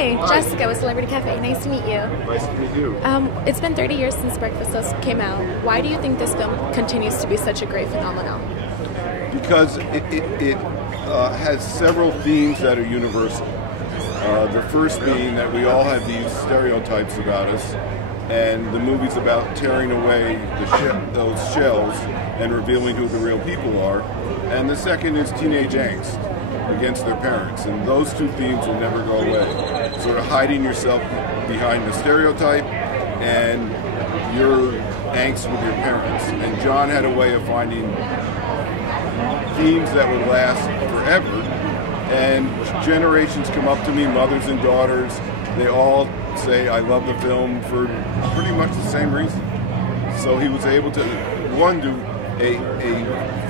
Hi, Jessica with Celebrity Cafe. Nice to meet you. Nice to meet you. It's been 30 years since Breakfast came out. Why do you think this film continues to be such a great phenomenon? Because it has several themes that are universal. The first being that we all have these stereotypes about us, and the movie's about tearing away those shells and revealing who the real people are. And the second is teenage angst against their parents, and those two themes will never go away. Sort of hiding yourself behind the stereotype and your angst with your parents. And John had a way of finding themes that would last forever. And generations come up to me, mothers and daughters, they all say I love the film for pretty much the same reason. So he was able to, one, do a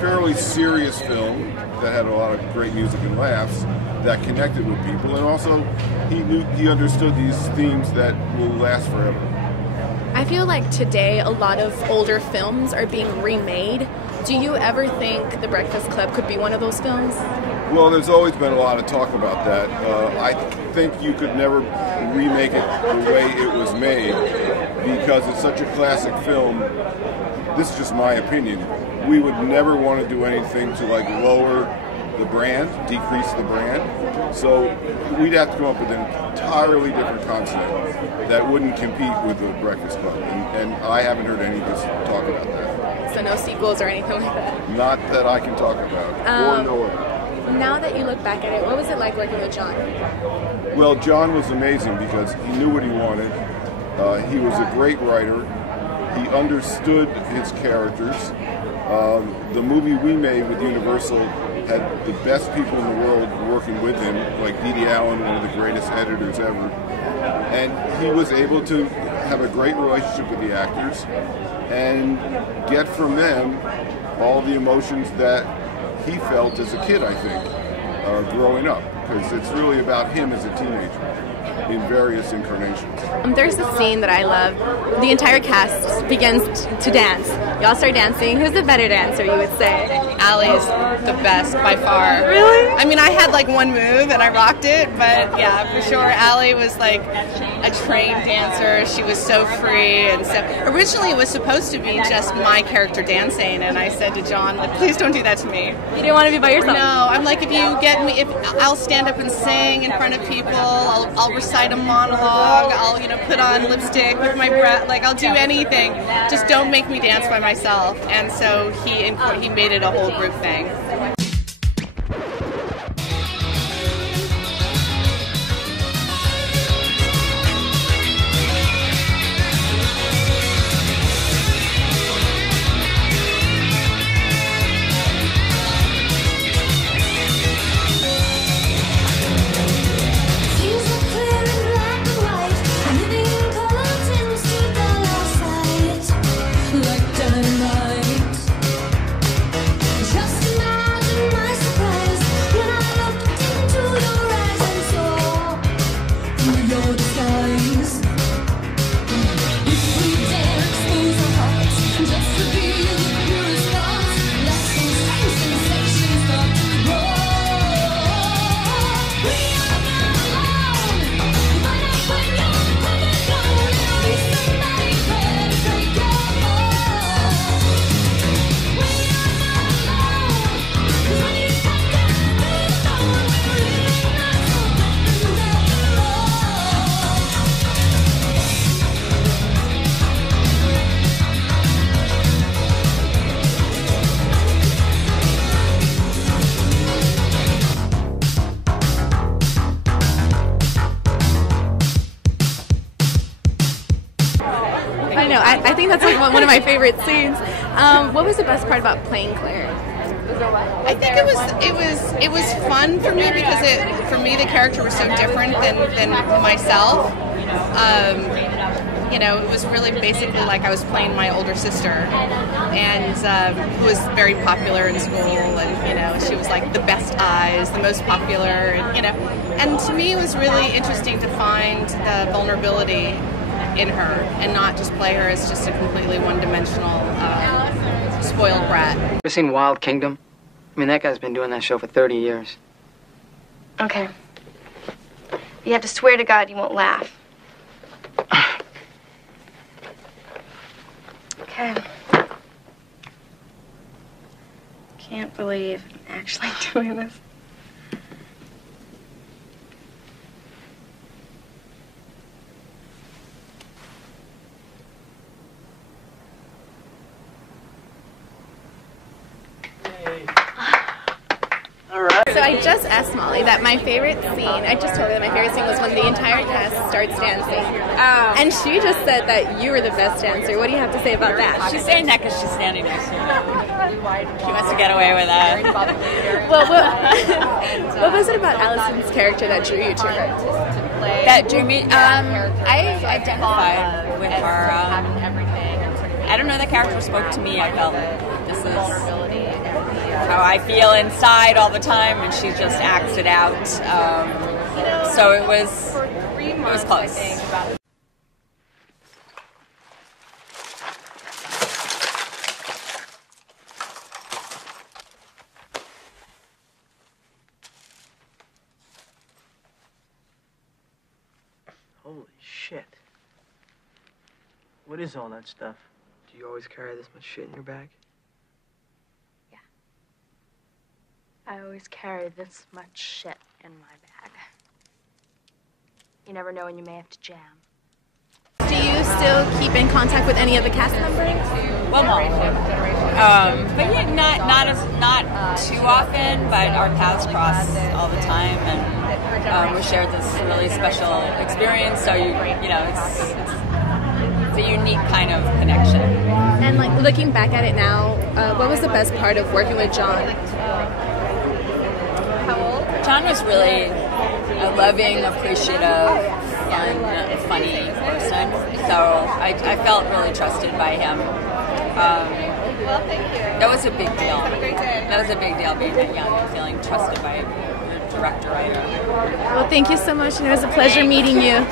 fairly serious film that had a lot of great music and laughs that connected with people, and also he understood these themes that will last forever. I feel like today a lot of older films are being remade. Do you ever think The Breakfast Club could be one of those films? Well, there's always been a lot of talk about that. I think you could never remake it the way it was made because it's such a classic film. This is just my opinion. We would never want to do anything to like lower the brand, decrease the brand. So we'd have to come up with an entirely different concept that wouldn't compete with The Breakfast Club. And I haven't heard any of us talk about that. So no sequels or anything like that? Not that I can talk about or know about. Now that you look back at it, what was it like working with John? Well, John was amazing because he knew what he wanted. He was a great writer. He understood his characters. The movie we made with Universal had the best people in the world working with him, like Dede Allen, one of the greatest editors ever. And he was able to have a great relationship with the actors and get from them all the emotions that he felt as a kid, I think, growing up. Because it's really about him as a teenager in various incarnations. There's a scene that I love. The entire cast begins to dance. Y'all start dancing. Who's the better dancer, you would say? Allie is the best by far. Really? I mean, I had like one move and I rocked it, but yeah, for sure, Allie was like a trained dancer. She was so free and so. Originally, it was supposed to be just my character dancing, and I said to John, like, please don't do that to me. You didn't want to be by yourself? No, I'm like, if you get me, I'll stand up and sing in front of people. I'll recite a monologue. I'll put on lipstick with my breath. Like, I'll do anything. Just don't make me dance by myself. And so he made it a whole group thing. I think that's like one of my favorite scenes. What was the best part about playing Claire? I think it was fun for me because for me the character was so different than myself. It was really basically like I was playing my older sister, and who was very popular in school, and she was like the best eyes, the most popular, and to me it was really interesting to find the vulnerability in her and not just play her as just a completely one-dimensional spoiled brat. Ever seen Wild Kingdom? I mean, that guy's been doing that show for 30 years. Okay. You have to swear to God you won't laugh. Okay. Can't believe I'm actually doing this. So I just asked Molly that my favorite scene, I just told her that my favorite scene was when the entire cast starts dancing. And she just said that you were the best dancer. What do you have to say about that? She's saying that because she's standing next to me. She wants to get away with that. Well, what was it about Allison's character that drew you to her? That drew me? I identified with her. I don't know, the character spoke to me. I felt this is how I feel inside all the time, and she just acts it out. So it was close. Holy shit. What is all that stuff? Do you always carry this much shit in your bag? I always carry this much shit in my bag. You never know when you may have to jam. Do you still keep in contact with any of the cast members? Well, no. But yeah, not too often, but our paths cross all the time, and we shared this really special experience. So you know, it's a unique kind of connection. And like looking back at it now, what was the best part of working with John? John was really a loving, appreciative, fun, funny person. So I felt really trusted by him. Well, thank you. That was a big deal. Have a great day. That was a big deal, being that young and feeling trusted by your director, writer. Well, thank you so much, and it was a pleasure meeting you.